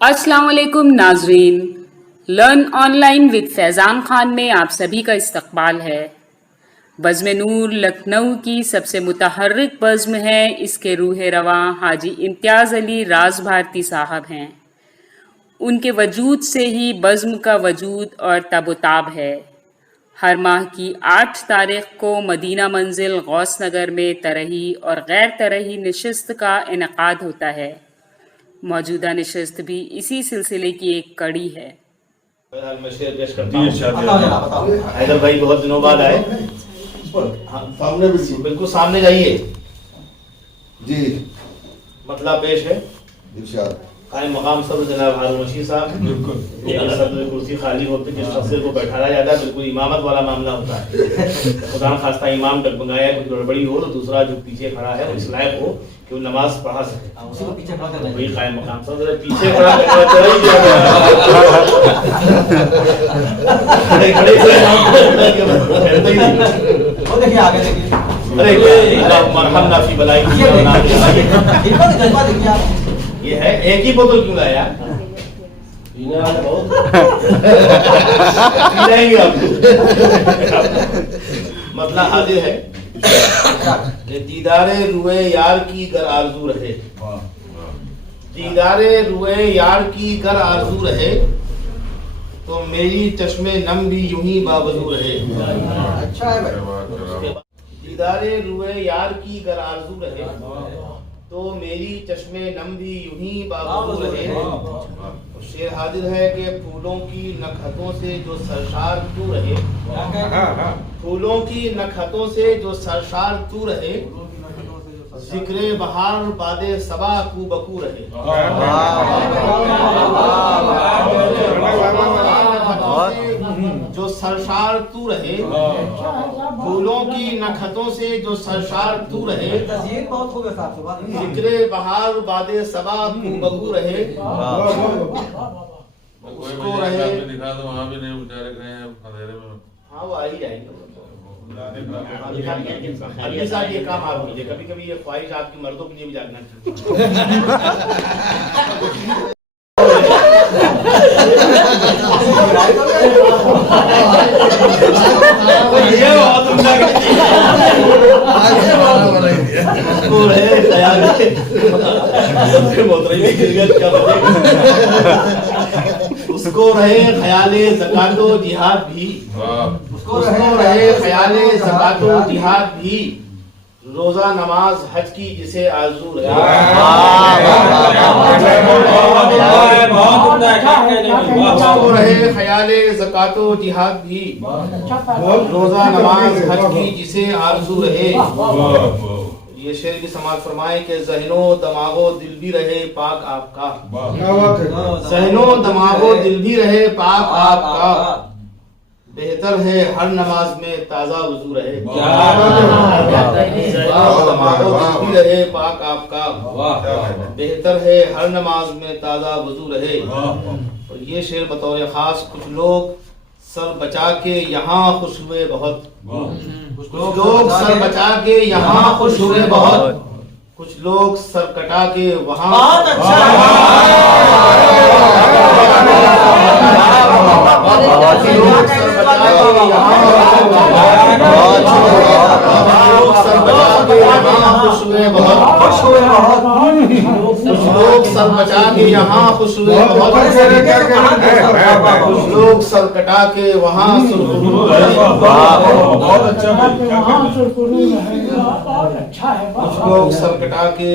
अस्सलाम वालेकुम नाजरीन, learn online with Faizan Khan में आप सभी का इस्तकबाल है। बज़्म नूर लखनऊ की सबसे मुतहर्रिक बज़्म है। इसके रूह रवां हाजी इम्तियाज़ अली राज भारती साहब हैं। उनके वजूद से ही बज़्म का वजूद और तबोताब है। हर माह की 8 तारीख को मदीना मंजिल गौस नगर में तरही और गैर तरही नशिस्त का इनेकाद होता है। मौजूदा नशिस्त भी इसी सिलसिले की एक कड़ी है। मैं शेर पेश करता हूं। हैदर भाई बहुत दिनों बाद आए। सामने भी बिल्कुल सामने जाइए। जी मतलब पेश है इरशाद। कायम मकाम सदर जनाब हारून रशीद साहब। बिल्कुल सदर कुर्सी खाली होती जिस शख्स को बैठाया जाता है, बिल्कुल इमामत वाला मामला होता है। खुदा खास्ता इमाम डगमगाया कुछ गड़बड़ी हो तो दूसरा जो पीछे खड़ा है वो इस लायक हो कि वो नमाज पढ़ा सके, उसी को पीछे खड़ा कर वही कायम मकाम सदर पीछे खड़ा करना चाहिए। खड़े वो देखिए आगे देखिए। अरे मरहम नाफी बलाई जज्बा देखिए आप। ये है एक ही बोतल क्यों लाया? पीने वाले बहुत पी जाएंगे आपको। मतलब हाजिर है दीदारे रुए यार की गर आरज़ू रहे, दीदारे रुए यार की गर आरज़ू रहे तो मेरी चश्मे नम भी यूं ही बावजू रहे। अच्छा है भाई। दीदारे रुए यार की गर आरज़ू रहे तो मेरी चश्मे नम भी यूं ही बावजू रहे। शेर हाजिर है कि फूलों की नखतों से जो सरशार तू रहे, फूलों की नखतों से जो सरशार तू रहे, जिक्रे बहार बादे सबा कू बकू रहे। जो सरशार तू रहे, फूलों की नखतों से जो सरशार तू रहे, तस्वीर बहुत खूब है साहब, सुभान अल्लाह। जिक्रे बहार बादे सबा कू बकू रहे। उसको रहे दिखा दो, वहाँ भी नहीं बेचारे गए हैं अंधेरे में। हाँ वो आ ही जाएंगे। अगले साल ये काम आप कीजिए। कभी कभी ये ख्वाहिश आपकी मर्दों के लिए भी जागना उसको रहे ख्याले ज़कातो जिहाद भी, उसको रहे ख्याले ज़कातो जिहाद भी, रोजा नमाज हज की जिसे आरज़ू रहे। उसको रहे ख्याले ज़कातो जिहाद भी, रोजा नमाज हज की जिसे आरज़ू रहे। ये शेर भी समाज फरमाए कि ज़हनो दमागो दिल भी रहे पाक आपका, ज़हनो दमागो दिल भी रहे पाक आपका, बेहतर है हर नमाज में ताज़ा वुज़ू रहे। दमागो दिल भी रहे पाक आपका, बेहतर है हर नमाज में ताज़ा वुज़ू रहे। और ये शेर बतौर खास कुछ लोग सर बचा के यहाँ खुश हुए बहुत, कुछ लोग सर बचा के यहाँ खुश हुए बहुत, कुछ लोग सर कटा के वहाँ। बहुत अच्छा खुश हुए बहुत, खुश हुए बहुत। कुछ लोग सर बचा के यहाँ खुश हुए बहुत, कुछ लोग सर कटा के वहाँ सुरखरू रहे। बहुत अच्छा कुछ लोग सर कटा के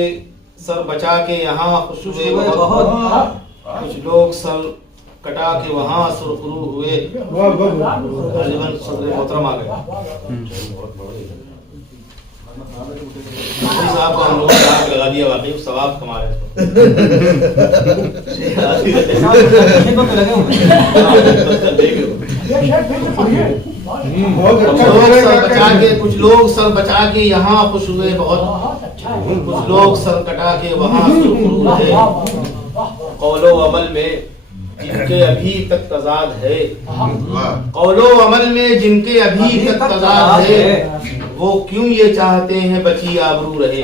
सर बचा के यहाँ खुश हुए बहुत, कुछ लोग सर कटा के वहाँ सुरखरू हुए। तकरीबन सदर मोहतरम आ गए। साहब को हम लोगों ने आग लगा दिया, वाकई सवाब कमा रहे हैं। कुछ लोग सर बचा के यहाँ खुश हुए बहुत, कुछ लोग सर कटा के वहाँ सुरखरू रहे। कौलो अमल में जिनके अभी तक तजाद है, कौलो अमल में जिनके अभी तक तजाद है, वो क्यों ये चाहते हैं बची आबरू रहे।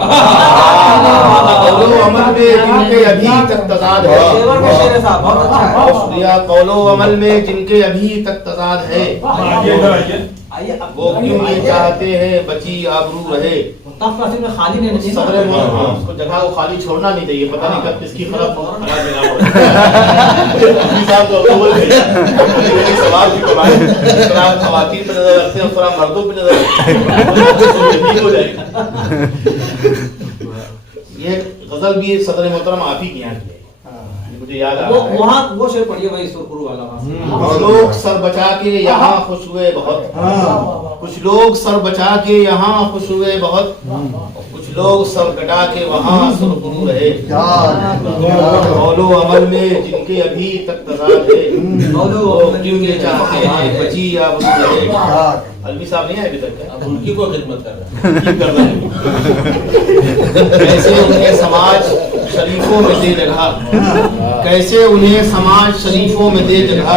कौलो अमल में जिनके अभी तक तजाद है, शेरवर में शेर साहब बहुत अच्छा है। शुक्रिया। कौलो अमल में जिनके अभी तक तजाद है, आइए अब वो क्यों ये चाहते हैं बची आबरू रहे। मुत्ताफ कासिम में खाली नहीं रहती सदर उसको जगह को खाली छोड़ना नहीं चाहिए, पता नहीं कब किसकी खराब जगह हो। सवाल भी कमाए, खवातीन पे नजर रखते हैं, उस तरह मर्दों पे नजर रखते हैं। ये गजल भी सदर मोहतरम आप ही की यहाँ की है, मुझे याद आ वो रहा है। वहाँ वो शेर पढ़िए भाई सुरखुरू वाला वहाँ। कुछ लोग सर बचा के यहाँ खुश हुए बहुत, कुछ लोग सर बचा के यहाँ खुश हुए बहुत, कुछ लोग सर कटा के वहाँ सुरखुरू रहे। कौलो अमल में जिनके अभी तक तजाद है, वो क्यों ये चाहते हैं बची आबरू रहे। अलवी साहब नहीं आए अभी तक, उनकी को खिदमत कर रहा है। कैसे उन्हें समाज शरीफों में दे जगह, कैसे उन्हें समाज शरीफों में दे जगह,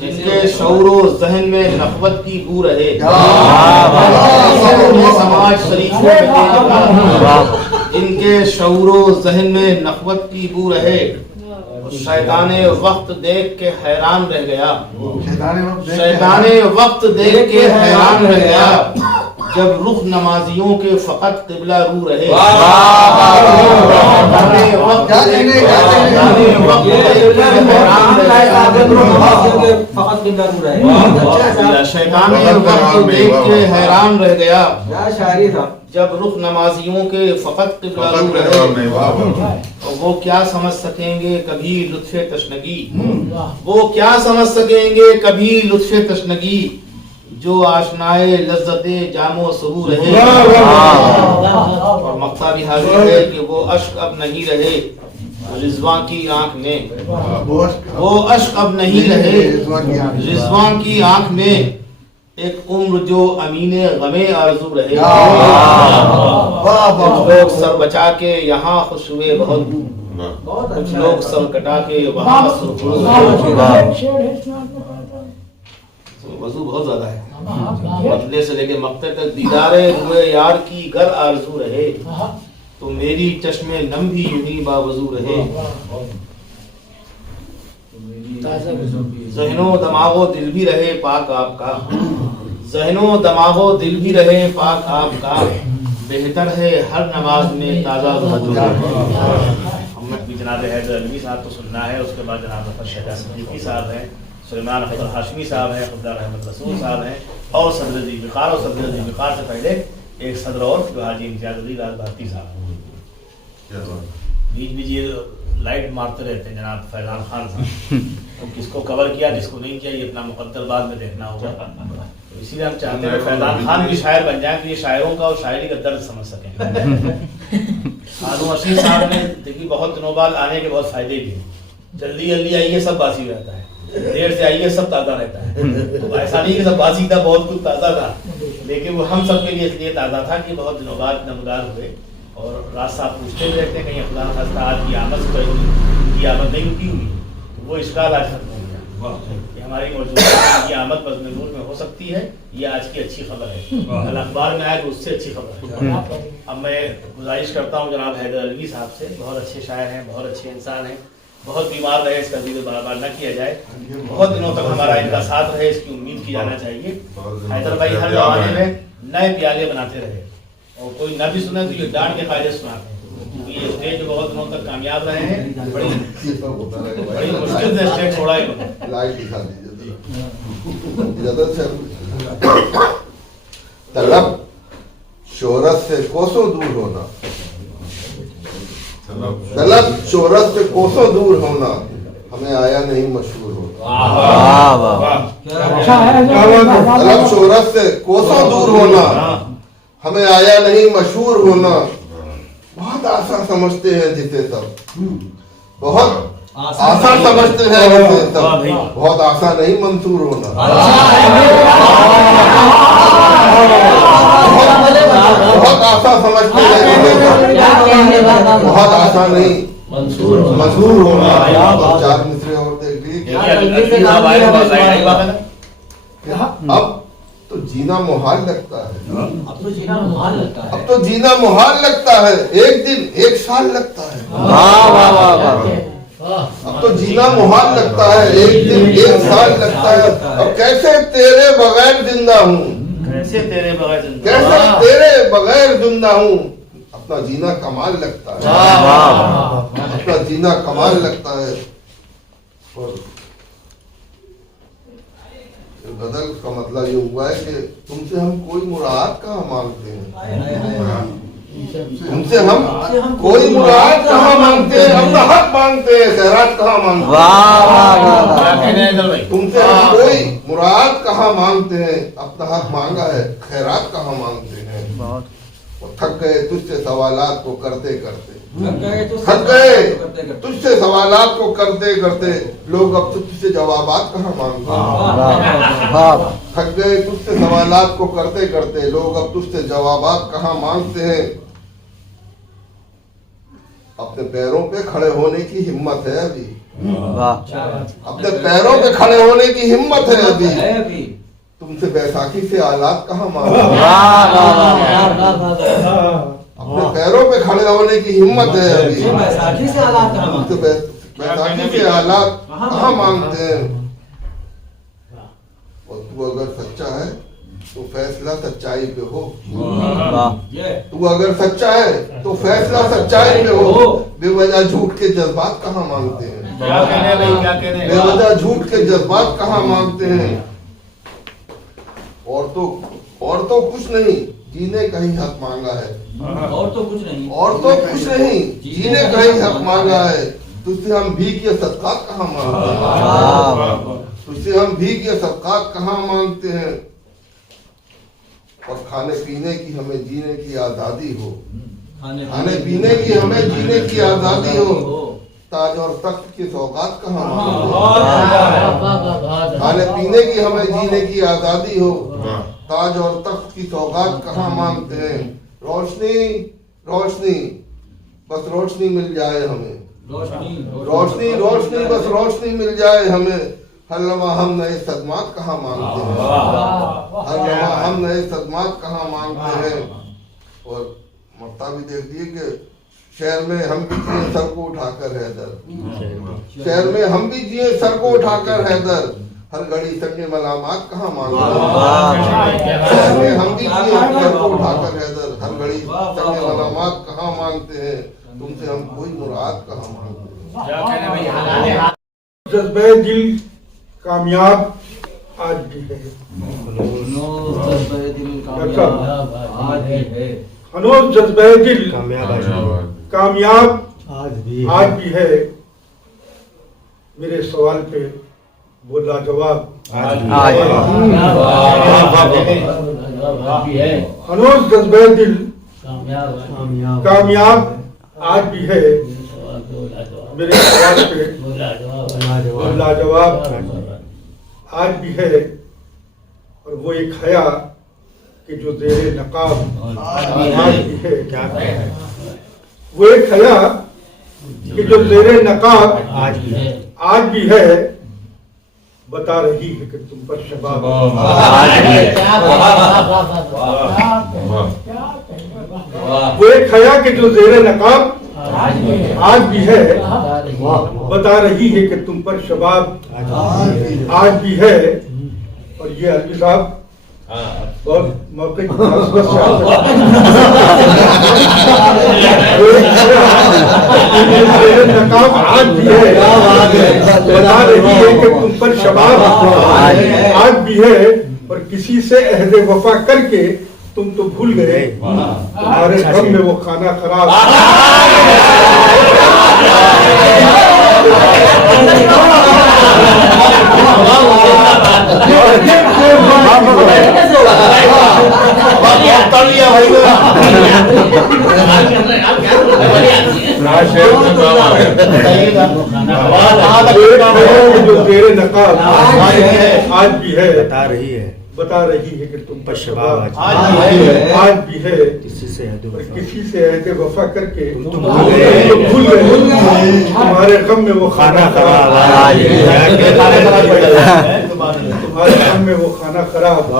जिनके शऊरो जहन में नखवत की बू रहे। कैसे उन्हें समाज शरीफों में दे जगह, जिनके शऊरो जहन में नखवत की बू रहे। शैताने वक्त देख के हैरान रह गया, शैताने वक्त देख के हैरान रह गया, जब रुख नमाजियों के फकत किबला रू रहे। शैताने वक्त देख के हैरान रह गया, शायरी था। जब रुख नमाजियों के फकत किबला रू रहे। और वो क्या समझ सकेंगे कभी लुत्फ़े तशनगी, वो क्या समझ सकेंगे कभी लुत्फ़े तशनगी, जो आशनाए लज्जते जामो सबू रहे। और मक्ता भी हाजिर है कि वो अश्क अब नहीं रहे रिजवां की आंख में, वो अश्क अब नहीं रहे रिजवां की आंख में, एक उम्र जो अमीने गमे आरज़ू रहे। लोग सर बचा के यहाँ खुश हुए बहुत, कुछ लोग सर कटा के वहाँ सुरखुरू रहे। वजू बहुत ज्यादा है, बदले से लेके मक्ते तक दीदारे हुए यार की गर आरज़ू रहे, तो मेरी चश्मे नम भी यूं ही बावजू रहे। ज़हनो दमागो दिल भी रहे पाक आपका, ज़हनो दमागो दिल भी रहे पाक आपका, बेहतर है हर नमाज में ताज़ा वजू। हमें भी जनाब हैदर अलवी साहब को सुनना है, उसके बाद जनाब शहजाद सिद्दीकी साहब हैं, सुलेमान अख्तर हाशमी साहब हैं, खुदा रहमत रसूल साहब हैं, और सदर ज़िलफ़िकार, और सदर ज़िलफ़िकार से पहले एक सदर और जो हाजी इम्तियाज़ अली राज भारती साहब। बीच बीच ये लाइट मारते रहते हैं जनाब फैज़ान खान साहब, तो किसको कवर किया किसको नहीं किया ये अपना मुकद्दर बाद में देखना होगा। तो इसीलिए हम चाहते हैं फैज़ान खान भी शायर बन जाएं कि ये शायरों का और शायरी का दर्द समझ सकें। हारून रशीद साहब ने देखिए बहुत दिनों बाद आने के बहुत फ़ायदे भी, जल्दी जल्दी आइए सब बासी रहता है, देर से आइए सब ताज़ा रहता है। तो ऐसा नहीं कि सब बासी था, बहुत कुछ ताज़ा था, लेकिन वो हम सब के लिए इसलिए ताज़ा था कि बहुत दिनों बाद नमदार हुए। और राज साहब पूछते भी रहते हैं कहीं खुदा खास्ता आज की आमद से की आमद नहीं रुकी हुई, तो वो इश्काल आज खत्म हो गया कि हमारी मौजूदा की आमद मजमून में हो सकती है, ये आज की अच्छी खबर है, कल अखबार में आए तो उससे अच्छी खबर है। अब मैं गुजारिश करता हूँ जनाब हैदर अलवी साहब से, बहुत अच्छे शायर हैं, बहुत अच्छे इंसान हैं, बहुत बीमार रहे इसका जिक्र बार बार न किया जाए, बहुत दिनों तक हमारा इनका साथ रहे इसकी उम्मीद की जाना चाहिए। हैदर भाई हर जमाने में नए प्याले बनाते रहे, और कोई न भी सुने तो ये डांट के कायदे सुनाते हैं, क्योंकि ये स्टेज बहुत दिनों तक कामयाब रहे हैं, बड़ी मुश्किल से स्टेज छोड़ा है। लाइट दिखा दीजिए इजाजत से। तलब शोहरत से कोसों दूर होना, तलब शोहरत से कोसों दूर होना, हमें आया नहीं मशहूर होना। तलब शोहरत से कोसों दूर होना, हमें आया नहीं मशहूर होना, बहुत आसान समझते हैं जिसे सब, बहुत आसान समझते हैं जिसे सब, बहुत आसान नहीं मंसूर होना। बहुत आसान समझते हैं बहुत आसान नहीं मंसूर होना। चार मिसरे और देख लीजिए। अब तो जीना मुहाल लगता है, अब तो जीना मुहाल लगता है। अब तो जीना मुहाल लगता है, एक दिन एक साल लगता है। वाह वाह वाह वाह। अब तो जीना मुहाल लगता है, एक दिन एक साल लगता है। अब कैसे तेरे बगैर जिंदा हूँ, कैसे तेरे बगैर जिंदा कैसे तेरे बगैर जिंदा हूँ। अपना जीना कमाल लगता है, अपना जीना कमाल लगता है। और गजल का मतलब ये हुआ है कि तुमसे हम कोई मुराद कहाँ मांगते हैं, तुमसे हम कोई मुराद कहाँ मांगते हैं, अपना हक मांगते हैं, खैरात कहाँ मांगते हैं। वाह वाह वाह। क्या कहने हैं अफजल भाई? तुमसे हम कोई मुराद कहाँ मांगते हैं, अपना हक मांगा है, खैरात कहाँ मांगते हैं। और थक गए तुझसे सवालात को करते करते, थक गए तुझसे सवालात को करते करते, लोग अब तुझसे जवाबात कहाँ मांगते हैं। थक गए तुझसे सवालात को करते करते, लोग अब तुझसे जवाबात कहाँ मांगते हैं। अपने पैरों पे खड़े होने की हिम्मत है अभी, अपने पैरों पे खड़े होने की हिम्मत है अभी। तुमसे बैसाखी से आलात कहाँ मांगते हैं। अपने पैरों पे खड़े होने की हिम्मत है अभी, बैसाखी से हालात कहाँ मांगते तुमसे बैसाखी से आलात कहाँ मांगते हैं। और तू अगर सच्चा है तो फैसला सच्चाई पे हो, तू अगर सच्चा है तो फैसला सच्चाई पे हो। बेवजह झूठ के जज्बात कहाँ मांगते हैं, क्या कहने हैं भाई, क्या कहने हैं? बेवजह झूठ के जज्बात कहाँ मांगते हैं। और तो कुछ नहीं, जीने का ही हक मांगा है, और तो कुछ नहीं, और तो कुछ नहीं, जीने का ही हक मांगा है। तुझसे हम भीख या सदकात कहाँ मांगते हैं, तुझसे हम भीख या सदकात कहाँ मांगते हैं। और खाने पीने की हमें जीने की आजादी हो, खाने पीने की हमें जीने की आजादी हो। ताज और तख्त की सौगात कहाँ मांगते हैं, खाने पीने की हमें जीने की आजादी हो। ताज और तख्त की सौगात कहाँ मांगते हैं। रोशनी रोशनी बस रोशनी मिल जाए हमें, रोशनी रोशनी बस रोशनी मिल जाए हमें। हर लम्हा हम नए सदमात कहाँ मांगते हैं, हर लम्हा हम नए सदमात कहाँ मांगते हैं। और मक्ता भी देख दिए कि शहर में हम भी जिए सर को उठाकर हैदर, शहर में हम भी जिए सर को उठाकर हैदर। हर घड़ी संगे मलामात कहाँ मांगते हैं, शहर में हम भी जिए सर को उठाकर हैदर। हर घड़ी संगे मलामात कहाँ मांगते हैं। तुमसे हम कोई मुराद कहाँ मांगते हैं। क्या कहने हैं भाई? जज्बे दिल कामयाब आज भी है, हनोज जज्बे दिल कामयाब आज भी है। मेरे सवाल पे वो लाजवाब हनोज जज्बे दिल कामयाब आज भी है। मेरे सवाल पे वो लाजवाब आज भी है। और वो एक हया कि जो ज़ेरे नकाब आज भी है, वो एक हया कि जो ज़ेरे नकाब आज भी है। बता रही है कि तुम पर शबाब वो एक हया कि जो ज़ेरे नकाब आज भी है। बता रही है कि तुम पर शबाब आज भी है। और ये अलवी साहब बहुत मौके की मुनासिबत से नकाब आज भी है। बता रही है कि तुम पर शबाब आज भी है। और किसी से अहद वफा करके तुम तो भूल गए, तुम्हारे गम में वो खाना खराब। जो तेरे नकाब आज भी है, बता रही है कि तुम पर शबाब आज भी है। किसी से अहद वफा करके तुम भूल गए, तुम्हारे गम में वो खाना खराब। आज शाम में वो खाना खराब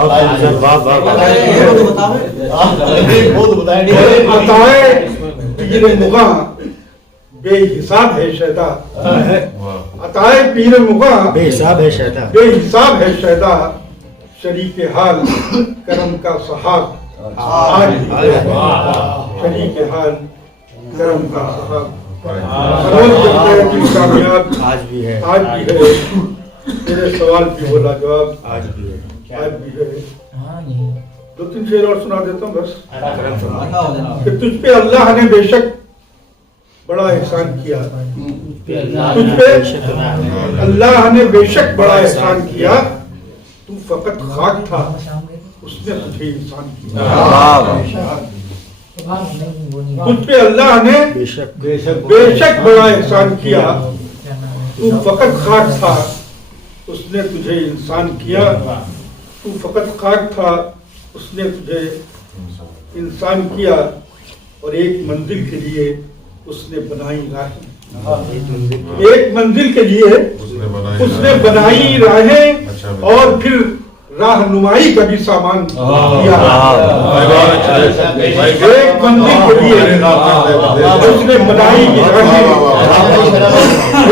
अताए पीर मुगा बेहिसाब है शैदा अताए पीर मुगा बेहिसाब है शैतान बेहिसाब है शैदा शरीक हाल करम का सहाब आज भी है शरीक हाल करम का सहाब रोज जगते हैं कि कामयाब आज भी है तेरे सवाल भी बोला जवाब आज भी है आज भी है 2-3 शेर और सुना देता हूँ बस कि तुझ पे अल्लाह ने बेशक बड़ा एहसान किया तुझ पे अल्लाह ने बेशक बड़ा एहसान किया तू फकत खाक था उसने तुझे इंसान किया तुझ पे अल्लाह ने बेशक बड़ा एहसान किया तू फकत खाक था उसने तुझे इंसान किया तू फकत खाक था उसने तुझे इंसान किया और एक मंजिल के लिए उसने बनाई राहें एक मंजिल के लिए उसने बनाई राहें और फिर राहनुमाई का भी सामान दिया एक मंजिल के लिए उसने बनाई राहें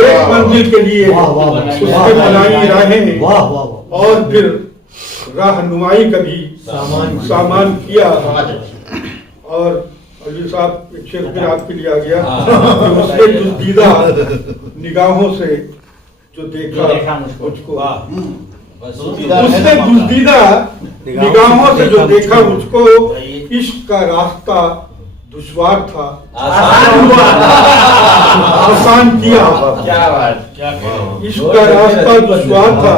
एक मंजिल के लिए उसने बनाई राहें और फिर राहनुमाई का भी सामान किया और अली साहब एक शेर फिर आपके लिए आ गया कि उसने दुस्दीदा निगाहों से जो देखा मुझको उसने दुस्दीदा निगाहों से जो देखा मुझको इश्क का रास्ता दुश्वार था आसान किया इश्क का रास्ता दुश्वार था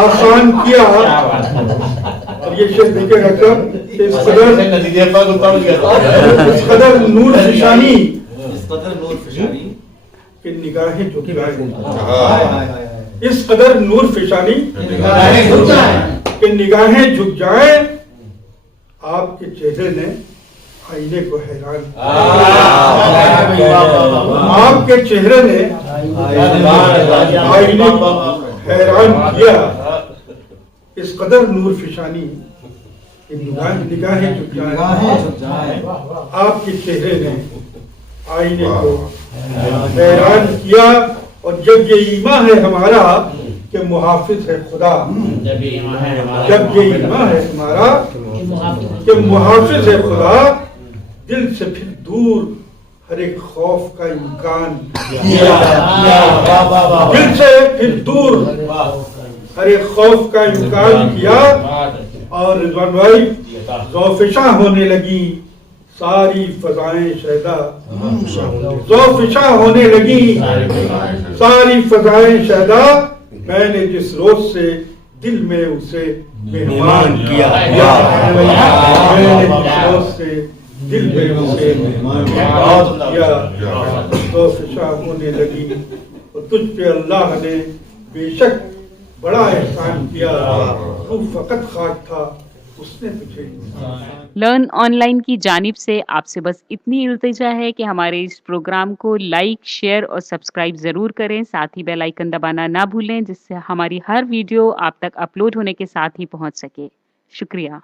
आसान किया और ये शेर देखेगा कब इस कदर नूर फिशानी कि निगाहें झुकाए इस कदर नूर फिशानी कि निगाहें झुक जाए आपके चेहरे ने आईने को हैरान आपके चेहरे ने आईने को हैरान किया इस कदर नूर फिशानी निगाहें झुक जाए आपके चेहरे ने आईने को हैरान किया और जब ये ईमान है हमारा कि मुहाफिज है खुदा जब ये ईमान है हमारा कि मुहाफिज है खुदा दिल से फिर दूर हर एक खौफ का इम्कान दिल से फिर दूर हर एक खौफ का इम्कान किया और रिजवान भाई ज़ौफ़िशा होने लगी सारी फजाएं शहदा ज़ौफ़िशा होने लगी सारी फजाएं शहदा मैंने जिस रोज से दिल में उसे मेहमान किया मैंने जिस रोज से दिल में उसे मेहमान किया ज़ौफ़िशा होने लगी और तुझ पे अल्लाह ने बेशक बड़ा एहसान किया तू फकत खाक था उसने तुझे लर्न ऑनलाइन की जानिब से आपसे बस इतनी इल्तिजा है कि हमारे इस प्रोग्राम को लाइक, शेयर और सब्सक्राइब ज़रूर करें। साथ ही बेल आइकन दबाना ना भूलें जिससे हमारी हर वीडियो आप तक अपलोड होने के साथ ही पहुंच सके। शुक्रिया।